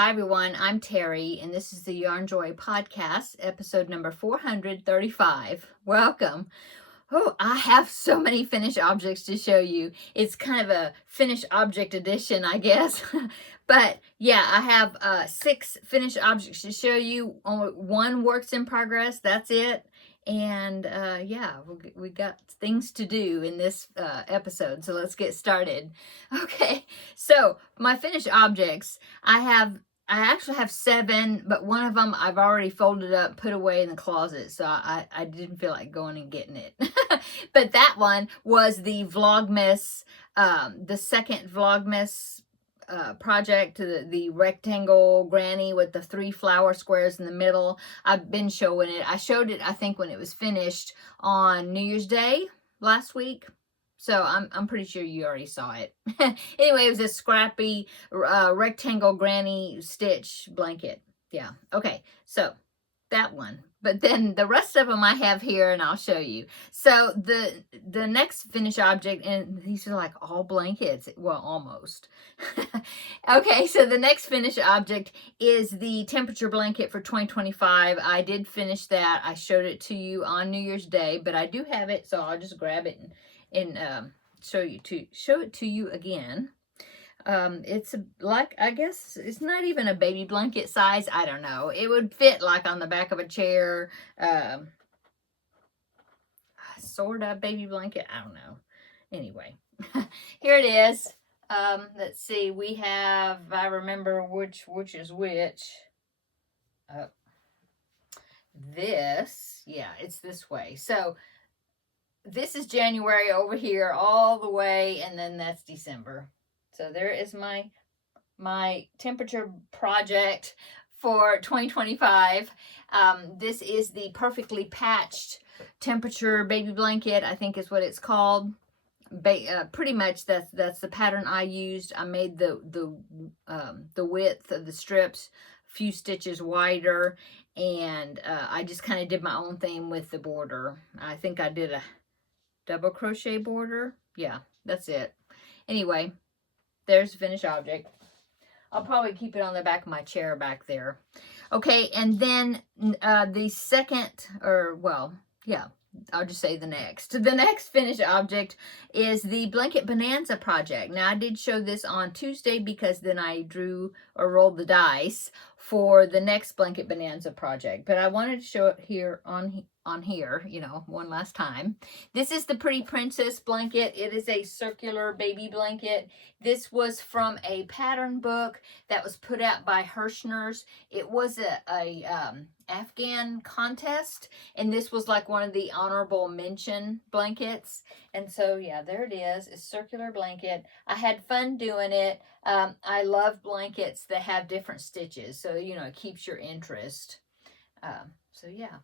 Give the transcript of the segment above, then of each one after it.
Hi everyone, I'm Terry, and this is the Yarn Joy Podcast, episode number 435. Welcome. Oh, I have so many finished objects to show you. It's kind of a finished object edition, I guess. But yeah, I have 6 finished objects to show you. Only one works in progress, that's it. And yeah, we got things to do in this episode, so let's get started. Okay, so my finished objects, I actually have 7, but one of them I've already folded up, put away in the closet, so I didn't feel like going and getting it. But that one was the Vlogmas, the second Vlogmas project, the rectangle granny with the 3 flower squares in the middle. I've been showing it. I showed it, I think, when it was finished on New Year's Day last week. So I'm pretty sure you already saw it. Anyway, it was a scrappy rectangle granny stitch blanket. Yeah. Okay. So that one. But then the rest of them I have here and I'll show you. So the next finished object, and these are like all blankets. Well, almost. Okay, so the next finished object is the temperature blanket for 2025. I did finish that. I showed it to you on New Year's Day, but I do have it, so I'll just grab it and show it to you again. It's like, I guess it's not even a baby blanket size. I don't know. It would fit like on the back of a chair. Sort of baby blanket. I don't know. Anyway, here it is. Let's see. We have, I remember which is which. This, yeah, it's this way. So this is January over here all the way, and then that's December. So there is my temperature project for 2025. This is the perfectly patched temperature baby blanket, I think is what it's called. Pretty much that's the pattern I used. I made the width of the strips a few stitches wider, and I just kind of did my own thing with the border. I think I did a double crochet border. Yeah, that's it. Anyway, there's the finished object. I'll probably keep it on the back of my chair back there. Okay, and then the second, or well, yeah, I'll just say the next. The next finished object is the Blanket Bonanza project. Now, I did show this on Tuesday because then I drew or rolled the dice for the next Blanket Bonanza project. But I wanted to show it here on here, you know, one last time. This is the Pretty Princess blanket. It is a circular baby blanket. This was from a pattern book that was put out by Hirschner's. It was a Afghan contest, and this was like one of the honorable mention blankets. And so yeah, there it is. It's a circular blanket. I had fun doing it. I love blankets that have different stitches, so you know, it keeps your interest. So yeah,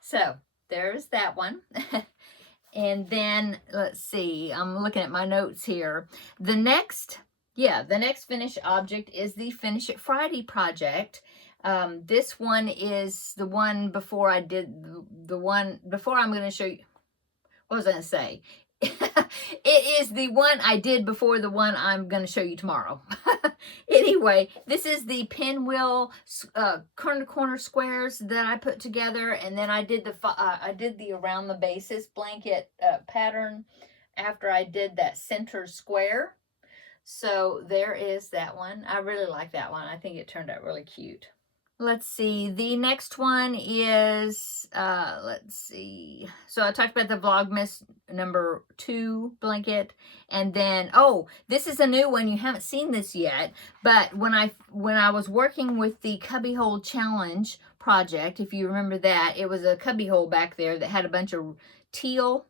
so there's that one. And then let's see, I'm looking at my notes here. The next finished object is the Finish It Friday project. This one is the one before I did the one before I'm going to show you. What was I going to say? It is the one I did before the one I'm going to show you tomorrow. Anyway, this is the pinwheel corner squares that I put together, and then I did the around the basis blanket pattern after I did that center square. So there is that one. I really like that one. I think it turned out really cute. Let's see, the next one is, let's see. So I talked about the Vlogmas number 2 blanket. And then, oh, this is a new one. You haven't seen this yet. But when I was working with the Cubbyhole Challenge project, if you remember that, it was a cubbyhole back there that had a bunch of teal,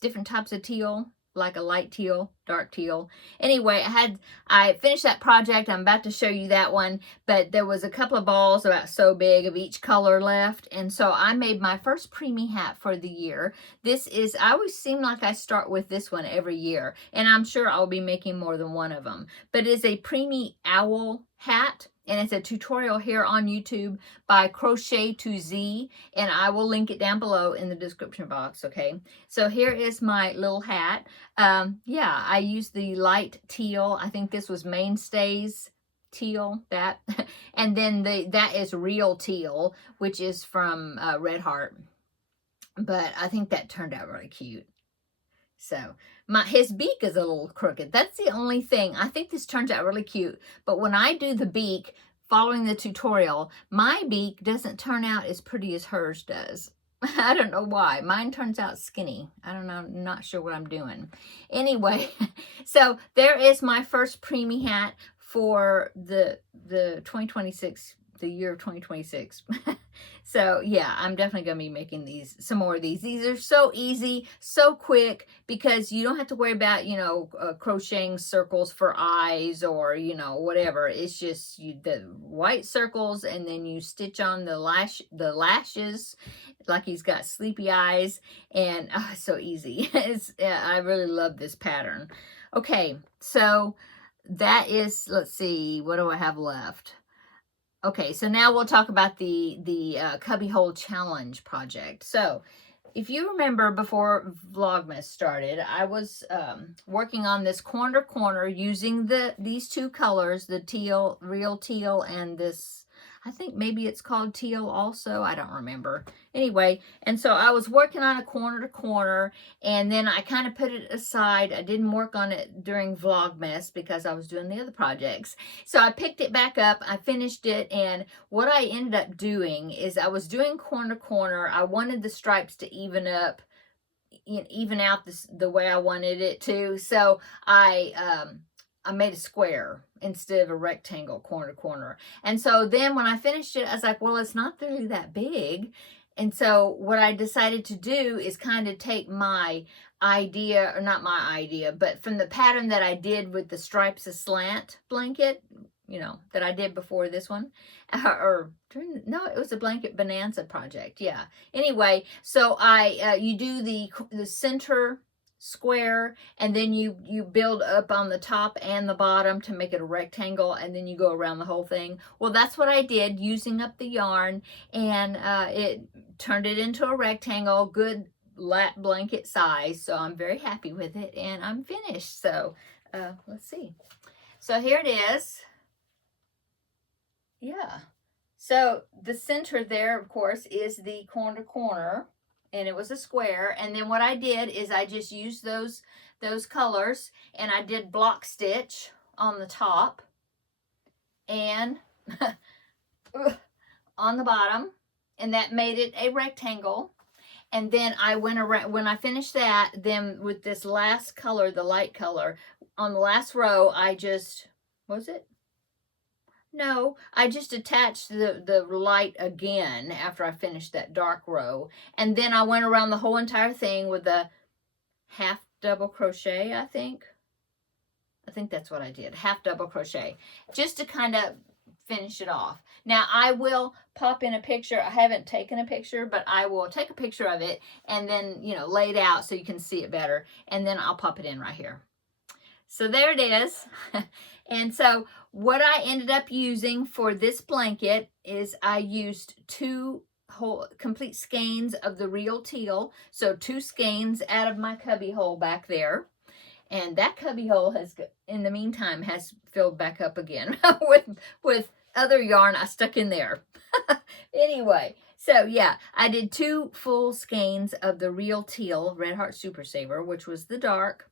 different types of teal, like a light teal, dark teal. Anyway, I finished that project. I'm about to show you that one, but there was a couple of balls about so big of each color left, and so I made my first preemie hat for the year. This is, I always seem like I start with this one every year, and I'm sure I'll be making more than one of them, but it's a preemie owl hat. And it's a tutorial here on YouTube by Crochet to Z, and I will link it down below in the description box, okay? So here is my little hat. Yeah, I used the light teal. I think this was Mainstays teal, that. And then that is real teal, which is from Red Heart. But I think that turned out really cute. So his beak is a little crooked. That's the only thing. I think this turns out really cute. But when I do the beak, following the tutorial, my beak doesn't turn out as pretty as hers does. I don't know why. Mine turns out skinny. I don't know. I'm not sure what I'm doing. Anyway, so there is my first preemie hat for the 2026, the year of 2026. So yeah, I'm definitely going to be making some more of these. These are so easy, so quick, because you don't have to worry about, crocheting circles for eyes or, whatever. It's just the white circles, and then you stitch on the lashes, like he's got sleepy eyes, and it's so easy. I really love this pattern. Okay, so that is, let's see, what do I have left? Okay, so now we'll talk about the Cubbyhole Challenge project. So, if you remember before Vlogmas started, I was working on this corner to corner using these two colors, the teal, real teal, and this, I think maybe it's called teal also. I don't remember. Anyway, and so I was working on a corner to corner, and then I kind of put it aside. I didn't work on it during Vlogmas because I was doing the other projects. So I picked it back up. I finished it, and what I ended up doing is I was doing corner to corner. I wanted the stripes to even out the way I wanted it to. So I made a square instead of a rectangle corner to corner. And so then when I finished it, I was like, well, it's not really that big. And so what I decided to do is kind of take my idea, or not my idea, but from the pattern that I did with the Stripes Aslant blanket, that I did before this one, no, it was a blanket bonanza project. Yeah. Anyway, so you do the center square, and then you build up on the top and the bottom to make it a rectangle, and then you go around the whole thing. Well, that's what I did using up the yarn, and it turned it into a rectangle, good lap blanket size. So I'm very happy with it, and I'm finished. So let's see. So here it is. Yeah. So the center there, of course, is the corner to corner, and it was a square. And then what I did is I just used those colors, and I did block stitch on the top and on the bottom, and that made it a rectangle. And then I went around, when I finished that, then with this last color, the light color, on the last row, I just, was it? No, I just attached the light again after I finished that dark row. And then I went around the whole entire thing with a half double crochet, I think. I think that's what I did, half double crochet, just to kind of finish it off. Now, I will pop in a picture. I haven't taken a picture, but I will take a picture of it and then, lay it out so you can see it better. And then I'll pop it in right here. So there it is. And so what I ended up using for this blanket is I used 2 whole complete skeins of the real teal. So 2 skeins out of my cubby hole back there. And that cubby hole has, in the meantime, has filled back up again with other yarn I stuck in there. Anyway, so yeah, I did 2 full skeins of the real teal Red Heart Super Saver, which was the dark.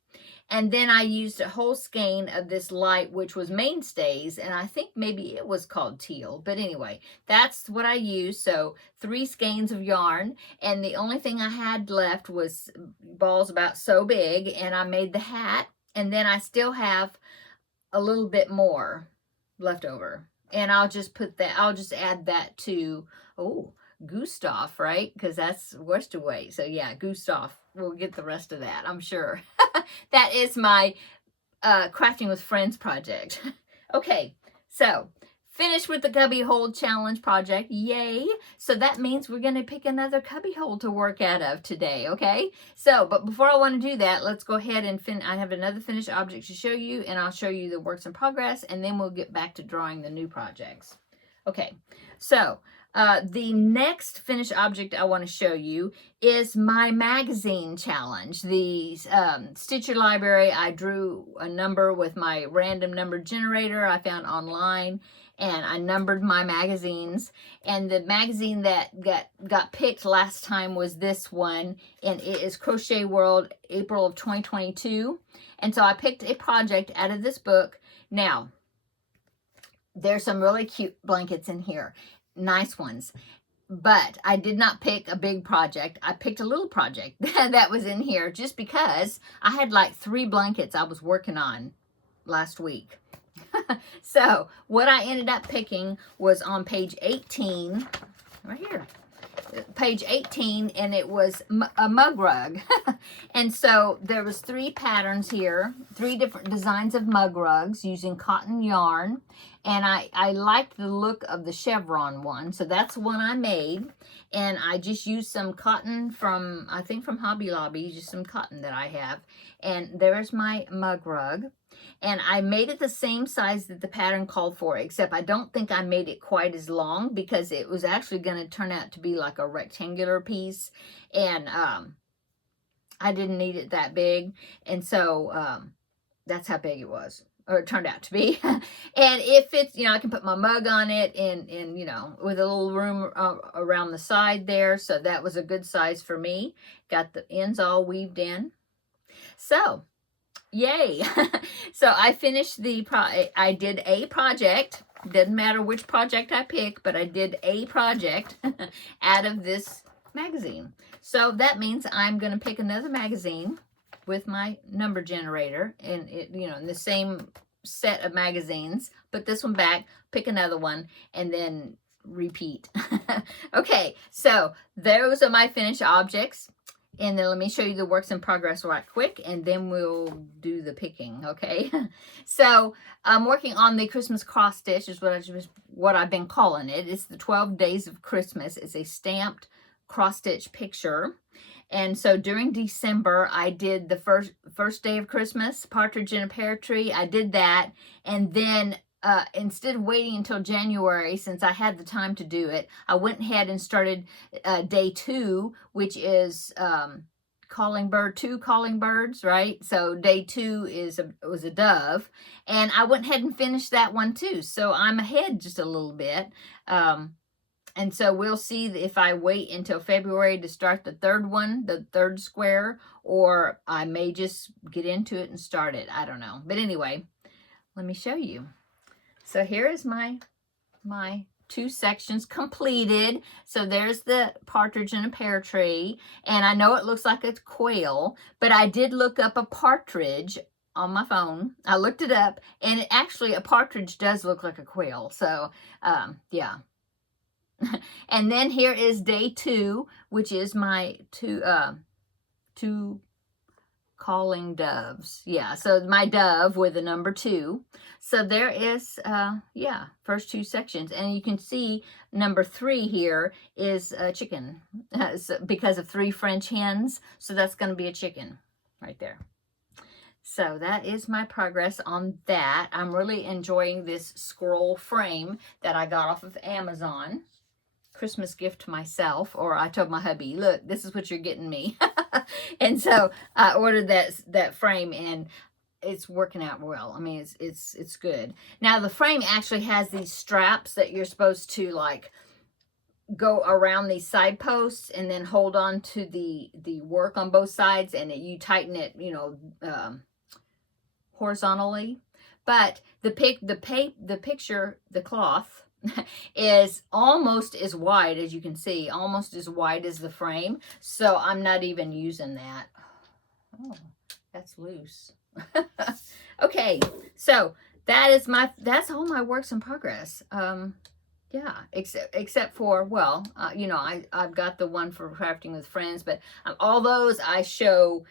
And then I used a whole skein of this light, which was Mainstays, and I think maybe it was called teal. But anyway, that's what I used. So 3 skeins of yarn, and the only thing I had left was balls about so big, and I made the hat. And then I still have a little bit more left over, and I'll just add that to, Gustav, right? Because that's worsted weight. So yeah, Gustav will get the rest of that, I'm sure. That is my Crafting with Friends project. Okay, so finished with the Cubby Hole Challenge project. Yay! So that means we're going to pick another cubby hole to work out of today, okay? So, but before I want to do that, let's go ahead and I have another finished object to show you, and I'll show you the works in progress, and then we'll get back to drawing the new projects. Okay, so The next finished object I want to show you is my magazine challenge. The Stitch Your Library, I drew a number with my random number generator I found online, and I numbered my magazines. And the magazine that got picked last time was this one, and it is Crochet World, April of 2022. And so I picked a project out of this book. Now, there's some really cute blankets in here. Nice ones. But I did not pick a big project. I picked a little project that was in here just because I had like 3 blankets I was working on last week. So what I ended up picking was on page 18, right here. Page 18, and it was a mug rug. And so there was 3 patterns here, 3 different designs of mug rugs using cotton yarn, and I liked the look of the chevron one, so that's one I made. And I just used some cotton from, I think from Hobby Lobby, just some cotton that I have. And there's my mug rug. And I made it the same size that the pattern called for, except I don't think I made it quite as long because it was actually going to turn out to be like a rectangular piece. And I didn't need it that big. And so that's how big it was, or it turned out to be. And if it's, I can put my mug on it and with a little room around the side there. So that was a good size for me. Got the ends all weaved in. So yay. So I finished I did a project. Doesn't matter which project I pick, but I did a project out of this magazine. So that means I'm going to pick another magazine with my number generator and in the same set of magazines, put this one back, pick another one, and then repeat. Okay, so those are my finished objects. And then let me show you the works in progress right quick, and then we'll do the picking, okay? So I'm working on the Christmas cross stitch, is what I've been calling it. It's the 12 Days of Christmas. It's a stamped cross stitch picture. And so during December, I did the first day of Christmas, Partridge in a Pear Tree. I did that, and then instead of waiting until January, since I had the time to do it, I went ahead and started day 2, which is calling birds, right? So day 2 was a dove, and I went ahead and finished that one too. So I'm ahead just a little bit. And so we'll see if I wait until February to start the third one, the third square, or I may just get into it and start it. I don't know. But anyway, let me show you. So here is my 2 sections completed. So there's the partridge in a pear tree. And I know it looks like a quail, but I did look up a partridge on my phone. I looked it up, and actually a partridge does look like a quail. So, yeah. And then here is day 2, which is my two calling doves. Yeah, so my dove with the number 2. So there is, first 2 sections. And you can see number 3 here is a chicken because of 3 French hens. So that's going to be a chicken right there. So that is my progress on that. I'm really enjoying this scroll frame that I got off of Amazon. Christmas gift to myself, or I told my hubby, look, this is what you're getting me. And so I ordered that frame, and it's working out well. I mean, it's good. Now the frame actually has these straps that you're supposed to like go around these side posts and then hold on to the work on both sides, and you tighten it, horizontally. But the picture, the cloth is almost as wide, as you can see, almost as wide as the frame. So I'm not even using that. Oh, that's loose. Okay, so that's all my works in progress. Yeah, except for, well, I've got the one for crafting with friends, but all those I show,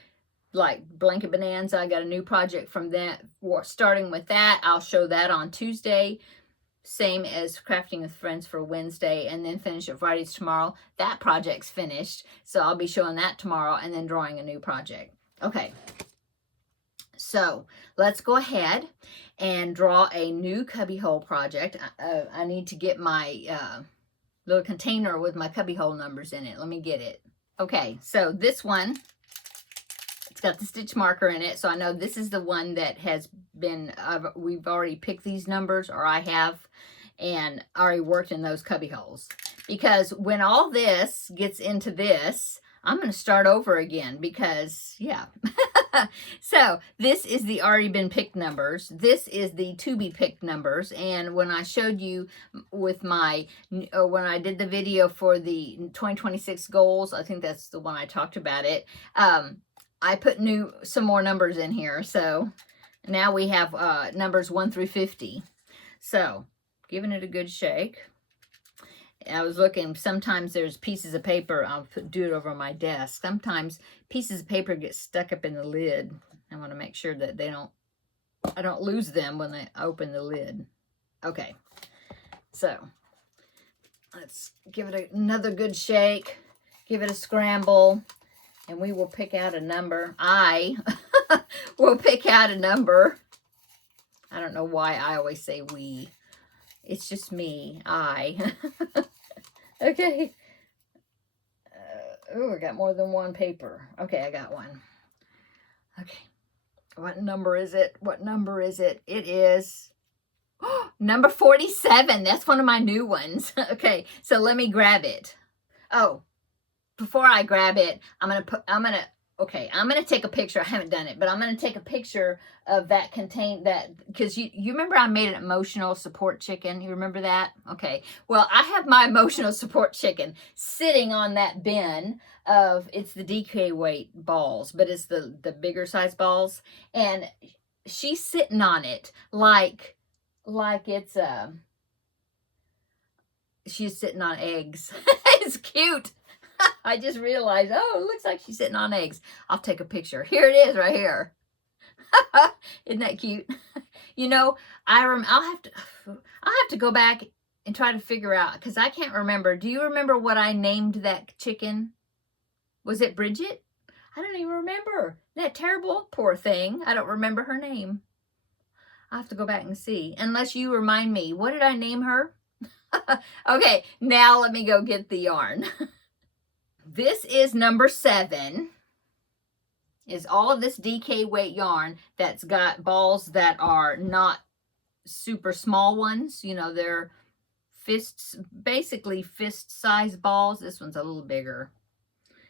like Blanket Bonanza. I got a new project from that. Starting with that, I'll show that on Tuesday. Same as crafting with friends for Wednesday, and then finish it Fridays tomorrow. That project's finished, so I'll be showing that tomorrow and then drawing a new project. Okay, so let's go ahead and draw a new cubbyhole project. I need to get my little container with my cubbyhole numbers in it. Let me get it. Okay, so this one, it's got the stitch marker in it, so I know this is the one that has been, we've already picked these numbers, or I have, and already worked in those cubby holes. Because when all this gets into this, I'm going to start over again because, yeah. So this is the already been picked numbers. This is the to be picked numbers. And when I showed you with my, when I did the video for the 2026 goals, I think that's the one I talked about it. I put some more numbers in here. So now we have numbers 1 through 50. So giving it a good shake. I was looking, sometimes there's pieces of paper, I'll do it over my desk. Sometimes pieces of paper get stuck up in the lid. I want to make sure that I don't lose them when I open the lid. Okay, so let's give it another good shake, give it a scramble, and we will pick out a number. I will pick out a number. I don't know why I always say we. It's just me, I. Okay. Oh, I got more than one paper. Okay, I got one. Okay. What number is it? What number is it? It is number 47. That's one of my new ones. Okay, so let me grab it. Oh, before I grab it, I'm going to take a picture. I haven't done it, but I'm going to take a picture of that because you remember I made an emotional support chicken. You remember that? Okay. Well, I have my emotional support chicken sitting on that bin it's the DK weight balls, but it's the bigger size balls. And she's sitting on it like it's, she's sitting on eggs. It's cute. I just realized, oh, it looks like she's sitting on eggs. I'll take a picture. Here it is right here. Isn't that cute? You know, I'll have to go back and try to figure out, because I can't remember. Do you remember what I named that chicken? Was it Bridget? I don't even remember. Isn't that terrible? Poor thing. I don't remember her name. I'll have to go back and see. Unless you remind me. What did I name her? Okay, now let me go get the yarn. This is number 7. Is all of this DK weight yarn that's got balls that are not super small ones. You know, they're basically fist size balls. This one's a little bigger.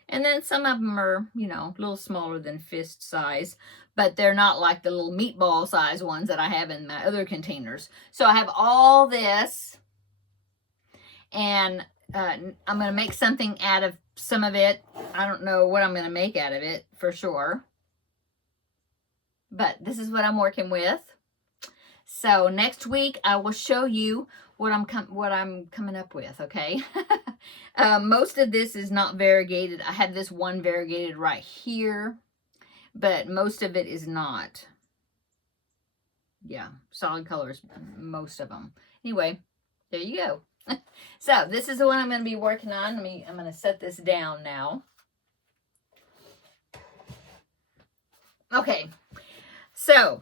And then some of them are, you know, a little smaller than fist size, but they're not like the little meatball size ones that I have in my other containers. So I have all this, and I'm going to make something out of some of it. I don't know what I'm going to make out of it for sure, but this is what I'm working with. So next week I will show you what I'm coming up with. Okay. Most of this is not variegated. I have this one variegated right here, but most of it is not. Yeah, solid colors, most of them. Anyway, there you go. So this is the one I'm going to be working on. I'm going to set this down now. Okay, so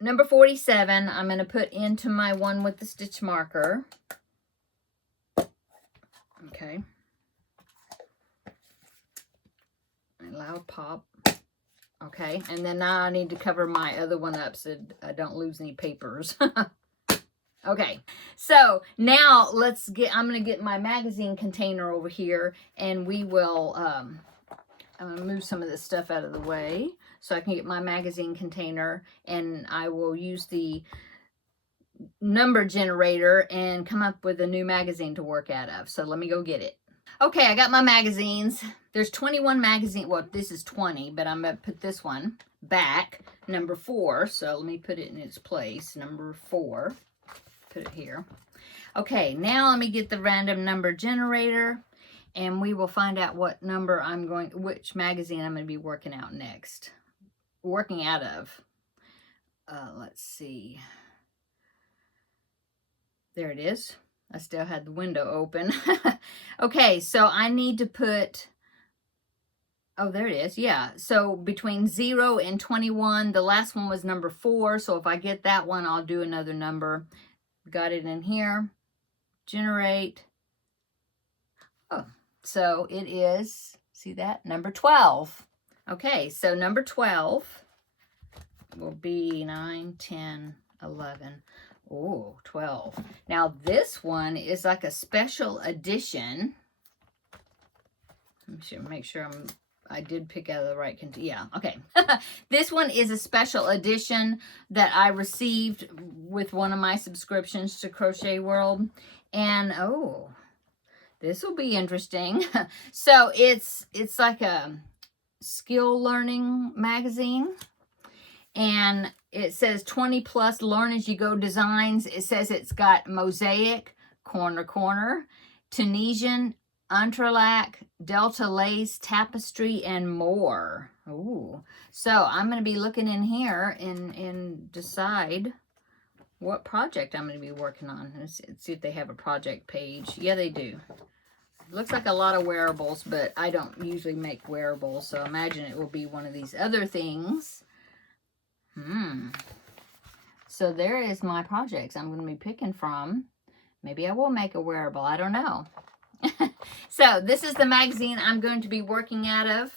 number 47, I'm going to put into my one with the stitch marker. Okay. A loud pop. Okay, and then now I need to cover my other one up so I don't lose any papers. Okay, so now I'm going to get my magazine container over here, and we will, I'm going to move some of this stuff out of the way so I can get my magazine container, and I will use the number generator and come up with a new magazine to work out of. So let me go get it. Okay, I got my magazines. There's 21 magazines. Well, this is 20, but I'm going to put this one back, number 4. So let me put it in its place, number 4. Put it here. Okay, now let me get the random number generator, and we will find out what number which magazine I'm going to be working out of. Let's see. There it is. I still had the window open. Okay, so I need to put, oh, there it is. Yeah, so between 0 and 21, the last one was number 4. So if I get that one, I'll do another number. Got it in here. Generate. So it is, see that? Number 12. Okay, so number 12 will be 9, 10, 11. Oh, 12. Now this one is like a special edition. Make sure I did pick out of the right container. Yeah, okay. This one is a special edition that I received with one of my subscriptions to Crochet World. And oh, this will be interesting. So it's like a skill learning magazine. And it says 20 plus learn as you go designs. It says it's got mosaic, corner, Tunisian, entrelac, delta lace, tapestry, and more. Ooh. So I'm going to be looking in here and decide what project I'm going to be working on. Let's see if they have a project page. Yeah, they do. Looks like a lot of wearables, but I don't usually make wearables, so I imagine it will be one of these other things. So there is my projects I'm going to be picking from. Maybe I will make a wearable. I don't know. So this is the magazine I'm going to be working out of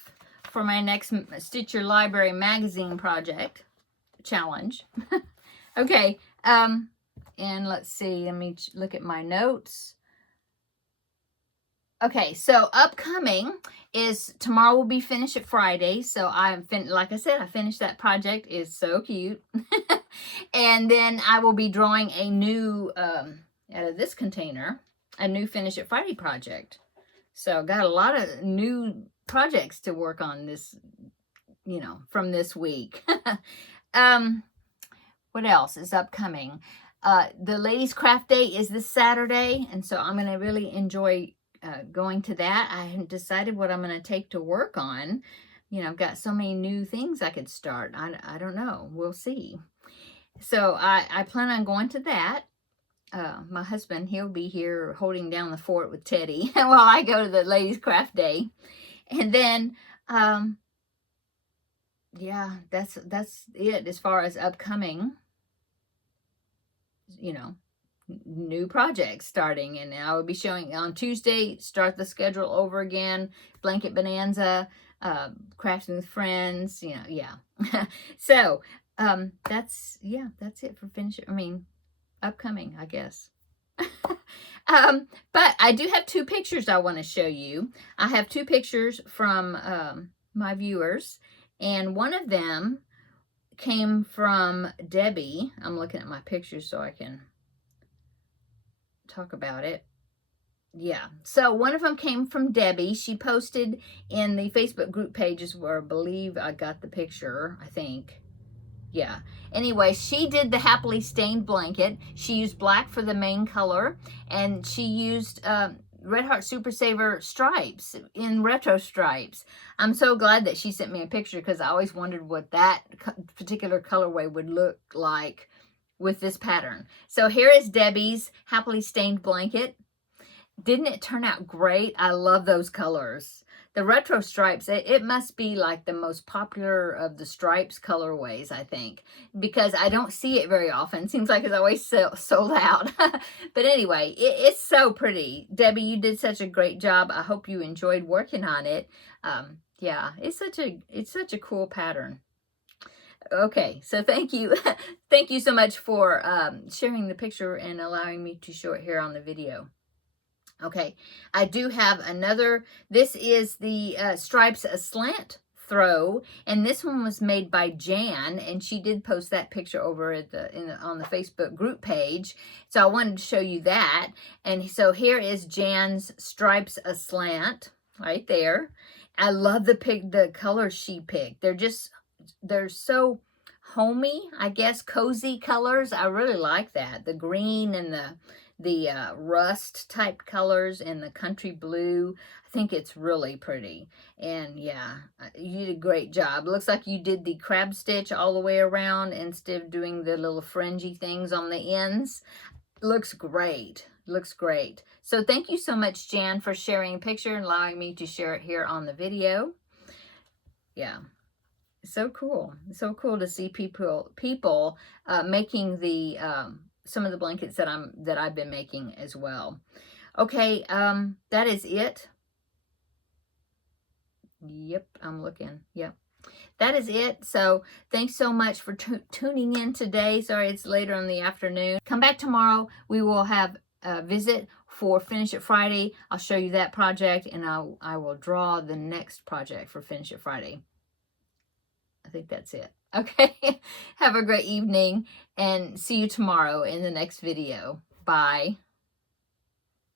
for my next Stitch Your Library magazine project challenge. Okay. And let's see. Let me look at my notes. Okay, so upcoming is tomorrow will be finished at Friday. So like I said, I finished that project. It's so cute. And then I will be drawing a new, out of this container, a new Finish It Friday project. So got a lot of new projects to work on this, from this week. What else is upcoming? The Ladies Craft Day is this Saturday. And so I'm going to really enjoy going to that. I haven't decided what I'm going to take to work on. I've got so many new things I could start. I don't know. We'll see. So I plan on going to that. My husband, he'll be here holding down the fort with Teddy while I go to the Ladies Craft Day. And then, yeah, that's it as far as upcoming, new projects starting. And I will be showing on Tuesday, start the schedule over again, Blanket Bonanza, Crafting with Friends, yeah. So that's it for upcoming, I guess. But I do have 2 pictures I want to show you. I have 2 pictures from my viewers, and one of them came from Debbie. I'm looking at my pictures so I can talk about it. Yeah, so one of them came from Debbie. She posted in the Facebook group pages where I believe I got the picture, I think. Yeah. Anyway, she did the Happily Stained blanket. She used black for the main color, and she used Red Heart Super Saver stripes in retro stripes. I'm so glad that she sent me a picture because I always wondered what that particular colorway would look like with this pattern. So here is Debbie's Happily Stained blanket. Didn't it turn out great? I love those colors. The retro stripes, it must be like the most popular of the stripes colorways, I think, because I don't see it very often. It seems like it's always sold out. But anyway, it's so pretty. Debbie, you did such a great job. I hope you enjoyed working on it. Yeah, it's such a cool pattern. Okay, so thank you. Thank you so much for sharing the picture and allowing me to show it here on the video. Okay, I do have another. This is the Stripes Aslant throw, and this one was made by Jan, and she did post that picture over at on the Facebook group page. So I wanted to show you that. And so here is Jan's Stripes Aslant right there. I love the colors she picked. They're so homey, I guess, cozy colors. I really like that. The green and the rust type colors and the country blue. I think it's really pretty. And yeah, you did a great job. Looks like you did the crab stitch all the way around instead of doing the little fringy things on the ends. Looks great. Looks great. So thank you so much, Jan, for sharing a picture and allowing me to share it here on the video. Yeah. So cool. So cool to see people making the some of the blankets that I've been making as well. Okay, that is it Yep, I'm looking. Yep. That is it. So thanks so much for tuning in today. Sorry it's later in the afternoon. Come back tomorrow. We will have a visit for Finish It Friday. I'll show you that project, and I will draw the next project for Finish It Friday. I think that's it. Okay. Have a great evening, and see you tomorrow in the next video. Bye.